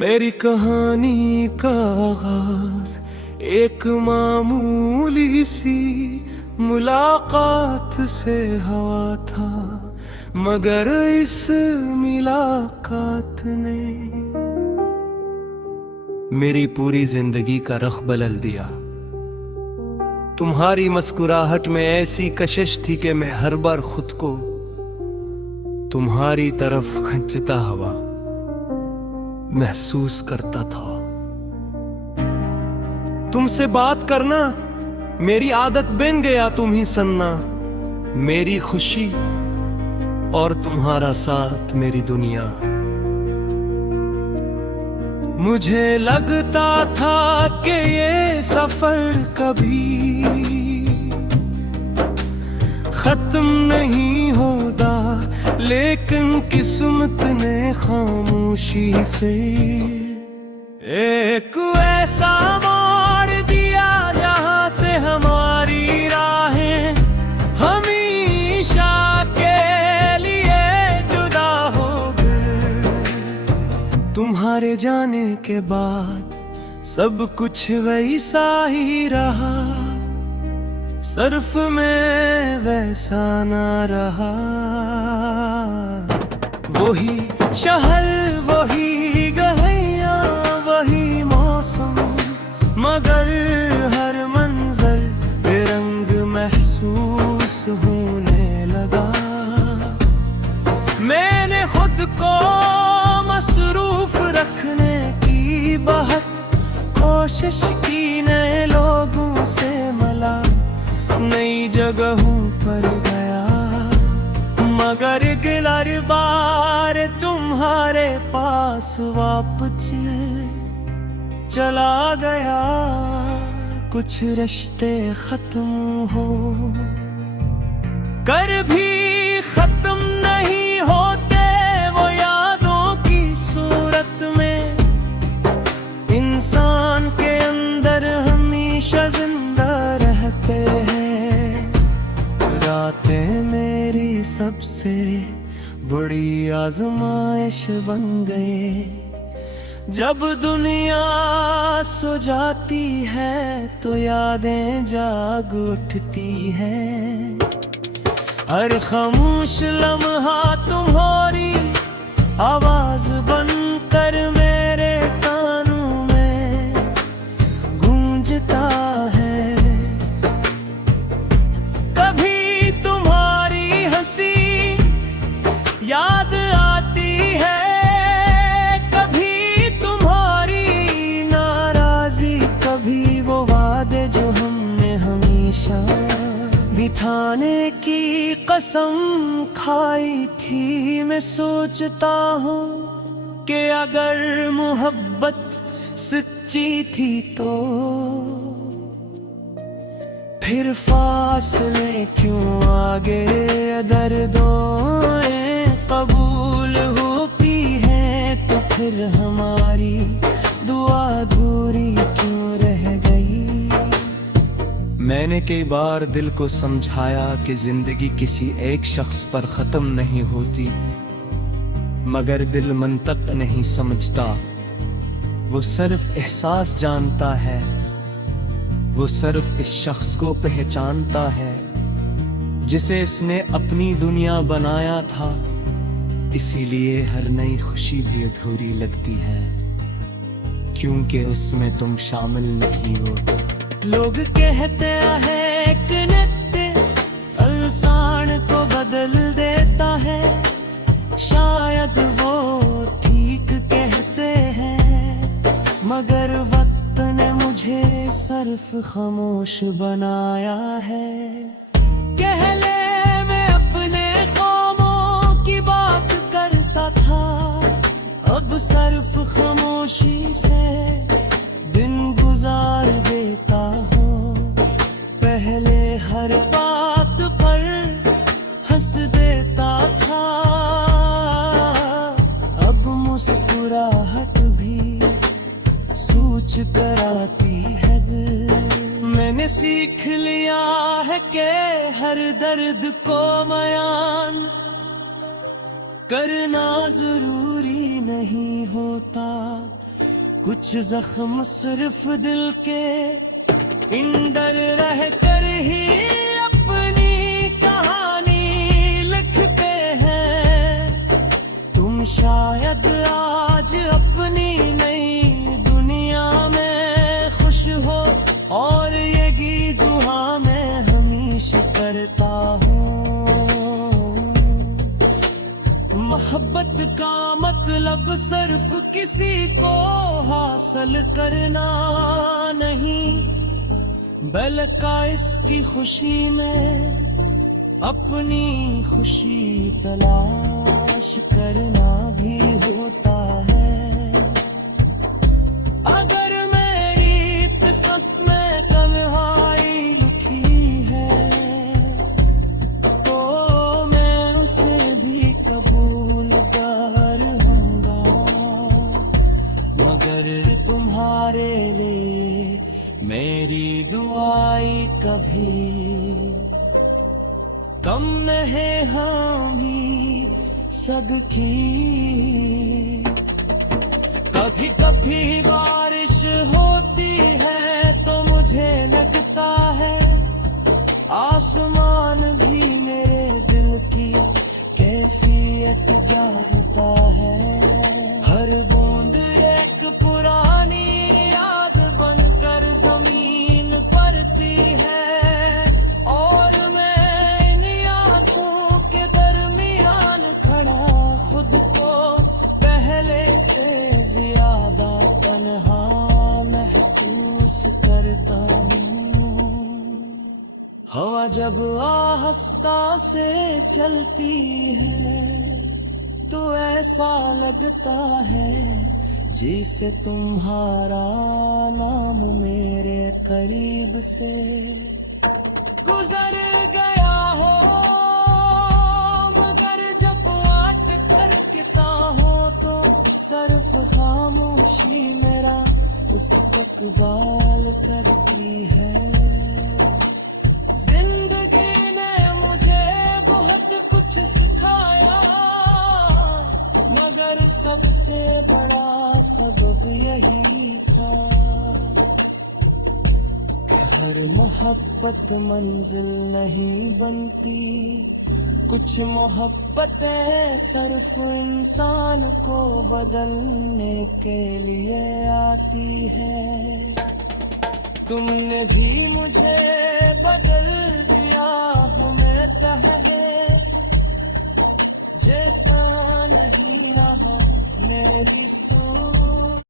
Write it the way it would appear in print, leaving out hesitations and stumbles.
मेरी कहानी का आगाज एक मामूली सी मुलाकात से हुआ था, मगर इस मुलाकात ने मेरी पूरी जिंदगी का रख बदल दिया। तुम्हारी मुस्कुराहट में ऐसी कशिश थी कि मैं हर बार खुद को तुम्हारी तरफ खींचता हुआ महसूस करता था। तुमसे बात करना मेरी आदत बन गया, तुम ही सुनना मेरी खुशी और तुम्हारा साथ मेरी दुनिया। मुझे लगता था कि ये सफर कभी खत्म नहीं होगा, लेकिन किस्मत ने खामोशी से एक ऐसा मोड़ दिया जहां से हमारी राहें हमेशा के लिए जुदा हो गए। तुम्हारे जाने के बाद सब कुछ वैसा ही रहा, सिर्फ मैं वैसा ना रहा। वही शहर, वही गहैया, वही मौसम, मगर हर मंजर बेरंग महसूस होने लगा। मैंने खुद को मसरूफ रखने की बहुत कोशिश की, नए लोगों से मिला, नई जगहों पर गया, मगर गिलर बार तुम्हारे पास वापस चला गया। कुछ रिश्ते खत्म हो कर भी खत्म नहीं होते, वो यादों की सूरत में इंसान के अंदर हमेशा जिंदा रहते हैं। रातें मेरी सबसे बड़ी आजमाइश बन गए। जब दुनिया सो जाती है तो यादें जाग उठती हैं। हर खामोश लम्हा तुम्हारी आवाज बनकर मेरे कानों में गूंजता है। कभी तुम्हारी हंसी याद आती है, कभी तुम्हारी नाराजी, कभी वो वादे जो हमने हमेशा निभाने की कसम खाई थी। मैं सोचता हूँ कि अगर मोहब्बत सच्ची थी तो फिर फासले क्यों आगे, दर्दों कबूल होती है तो फिर हमारी दुआ अधूरी क्यों रह गई। मैंने कई बार दिल को समझाया कि जिंदगी किसी एक शख्स पर खत्म नहीं होती, मगर दिल मंतक नहीं समझता। वो सिर्फ एहसास जानता है, वो सिर्फ इस शख्स को पहचानता है जिसे इसने अपनी दुनिया बनाया था। इसीलिए हर नई खुशी भी अधूरी लगती है, क्योंकि उसमें तुम शामिल नहीं हो। लोग कहते हैं कि नित्य इंसान को बदल देता है, शायद वो ठीक कहते हैं, मगर वक्त ने मुझे सिर्फ खामोश बनाया है। पहले मैं अपने ख्वाबों की बात करता था, अब सिर्फ खामोशी से दिन गुजार देता हूँ। पहले हर बात पर हंस देता था, अब मुस्कुराहट भी सोच कर आती है दिल। मैंने सीख लिया है कि हर दर्द को बयान करना जरूरी नहीं होता, कुछ जख्म सिर्फ दिल के इंदर रह कर ही अपनी कहानी लिखते हैं। तुम शायद आज अपनी नई दुनिया में खुश हो, और ये गीत दुआ मैं हमेशा करता हूँ। मोहब्बत का मतलब सिर्फ किसी को हासिल करना नहीं, बल्कि इसकी खुशी में अपनी खुशी तलाश करना भी होता है। अगर मेरी किस्मत में तन्हाई लिखी है तो मैं उसे भी कबूल करूंगा, मगर तुम्हारे लिए मेरी दुआई कभी कम नहीं हामी सदकी। कभी कभी बारिश होती है तो मुझे लगता है आसमान भी मेरे दिल की कैफियत जानता है। हर बूंद एक पुरानी याद बनकर जमीन पड़ती है, और मैं इन आंखों के दरमियान खड़ा खुद को पहले से ज्यादा तन्हा महसूस करता हूँ। हवा जब आहिस्ता से चलती है तो ऐसा लगता है जिसे तुम्हारा नाम मेरे करीब से गुजर गया हो, मगर जब बात करता हो तो सिर्फ खामोशी मेरा इस्तकबाल करती है। जिंदगी ने मुझे बहुत कुछ सिखाया, मगर सबसे बड़ा सबक यही था कि हर मोहब्बत मंजिल नहीं बनती, कुछ मोहब्बतें सिर्फ इंसान को बदलने के लिए आती है। तुमने भी मुझे बदल दिया, हमें है जैसा नहीं रहा मेरी सोच।